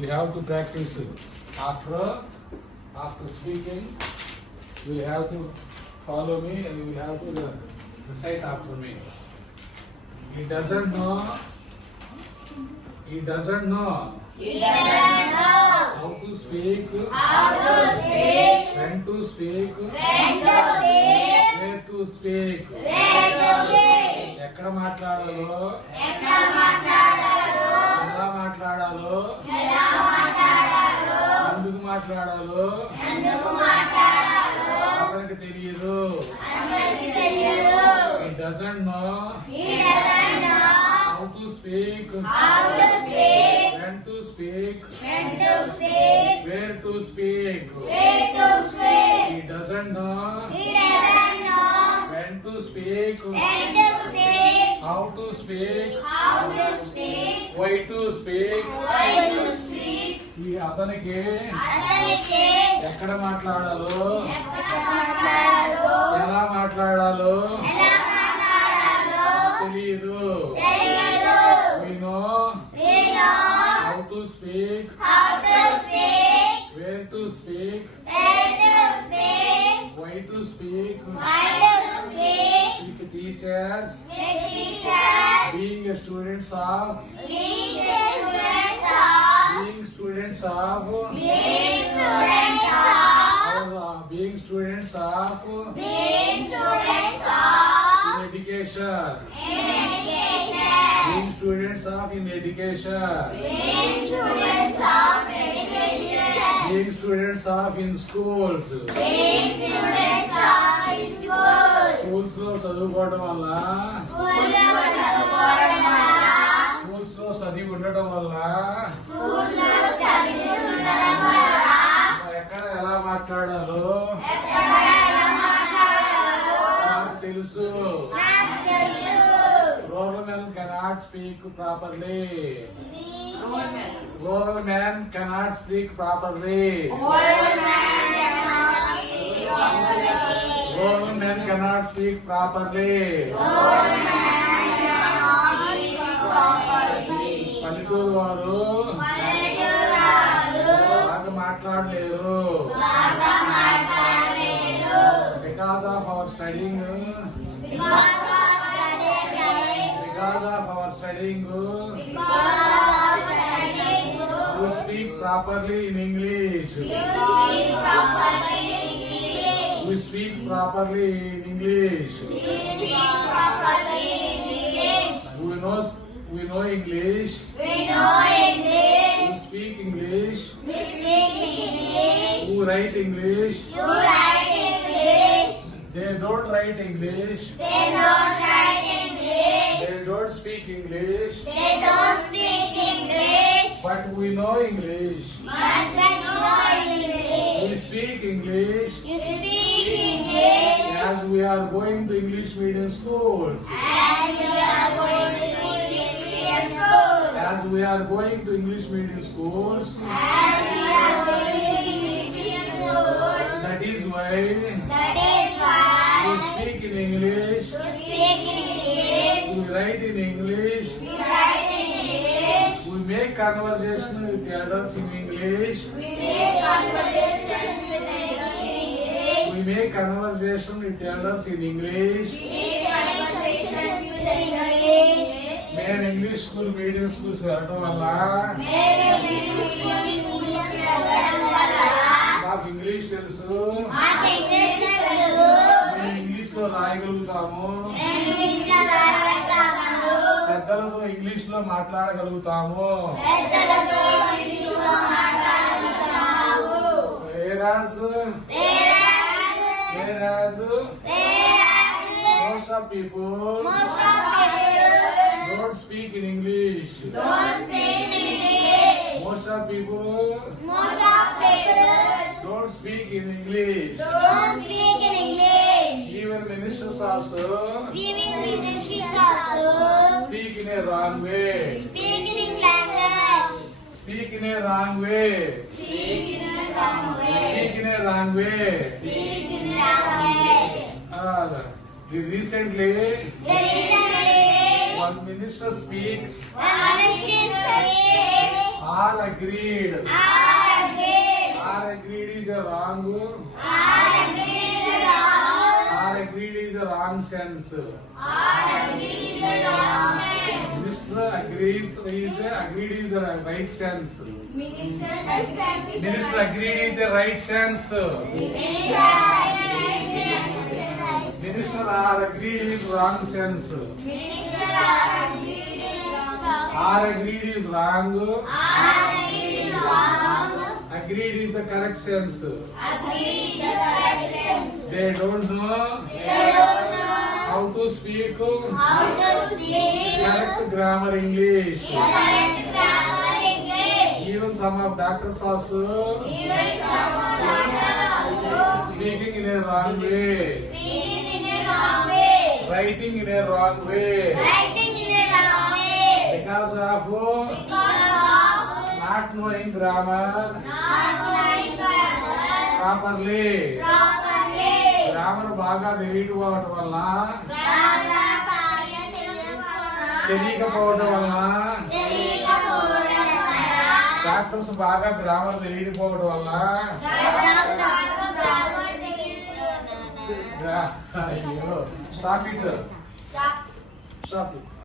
We have to practice after speaking. You will have to follow me and you will have to recite after me. He doesn't know. He doesn't know. He doesn't know How to speak. how to speak, When to speak. when to speak, Where to speak. where to speak, ఎక్కడ మాట్లాడాలో, ఎక్కడ మాట్లాడాలో, ఎలా మాట్లాడాలో, ఎలా మాట్లాడాలో, ఎందుకు మాట్లాడాలో ఎందుకు మాట్లాడాలో అతనికి తెలియదు. అందరికీ తెలియదు. He doesn't know He doesn't know how to speak. how to speak, When to speak. when to speak, Where to speak. where to speak. He doesn't know He doesn't know when to speak. when to speak, How to speak. how to speak, Why to speak. why to speak. ఈ అతనికి అతనికి ఎక్కడ మాట్లాడాలో, ఎక్కడ మాట్లాడాలో, ఎలా మాట్లాడాలో ఎలా మాట్లాడాలో తెలియదు. తెలియదు. We know We know how to speak. how to speak, Where to speak. where to speak, Why to speak. why to speak. With teachers. With teachers, Being a students of. being the students of, Being students of. being students of, Being students of. being students of, In education. in education, Being students of in education. being students of education, Being students of in schools. being students of in school. Schools లో చదువుకోవడం వల్ల, స్కూల్లో చదువుకోవడం వల్ల, schools లో చదివి ఉండటం వల్ల స్కూల్లో చదివి ఉండడం వల్ల, ఎక్కడ ఎలా మాట్లాడాలో ఎక్కడ ఎలా మాట్లాడాలో నాకు తెలుసు. నాకు తెలుసు. Rural men cannot speak properly. Rural men cannot speak properly. Rural men cannot speak properly. పల్లెటూరు వారు బాగా మాట్లాడలేరు. Because of our studying, because of our studying, you speak properly in English. We speak properly in English. We know English. We know English. We speak English. We speak English. We write English. You write English. They don't write English. They don't write English. They don't speak English. They don't speak English. But we know English. But they know We English. speak English You speak English. as we are going to English medium schools. And you are going to English medium school. As we are going to English medium schools. And we are going to English medium school. That is why That is we why speak in English. you speak English. We write in English. We write English. We make conversation with adults in English. We make conversation with adults in English. We make conversation with adults in English. We make conversation with English. నేను English school medium schools వెళ్ళడం వల్ల మేము English స్కూల్కి వెళ్ళడం వల్ల నాకు English తెలుసు. మాకు ఇంగ్లీష్ తెలుసు. మేము ఇంగ్లీష్ లో రాయగలుగుతాము. మేము ఇంగ్లీష్లో రాయగలుగుతాము. పెద్దలతో ఇంగ్లీష్ లో మాట్లాడగలుగుతాము. పెద్దలతో ఇంగ్లీష్లో మాట్లాడగలుగుతాము. Whereas most of people Most of people don't speak in English. don't speak English. Most of people Most of people don't speak in English. don't speak in English. Even ministers also Even ministers also speak in a wrong way. speak in language. Speak in a wrong way. Speak in a wrong way. Speak in a wrong way. Speak in a wrong way. Recently, Recently, one minister speaks one minister speaks Are agreed. Are agreed. Are agreed is a wrong. Are agreed is wrong. Are agreed is a wrong sense. Are agreed is wrong. Minister agrees is a right sense. Minister agreed is a right sense. Minister are agreed is wrong sense. Are agreed is wrong. Agreed is the correct sense. They don't know how to speak correct grammar English. Even some of doctors also speaking in a wrong way, writing in a wrong way because of not knowing grammar properly. Grammar బాగా తెలియకపోవటం వల్ల తెలియకపోవటం వల్ల doctors బాగా grammar తెలియకపోవడం వల్ల అయ్యో stop it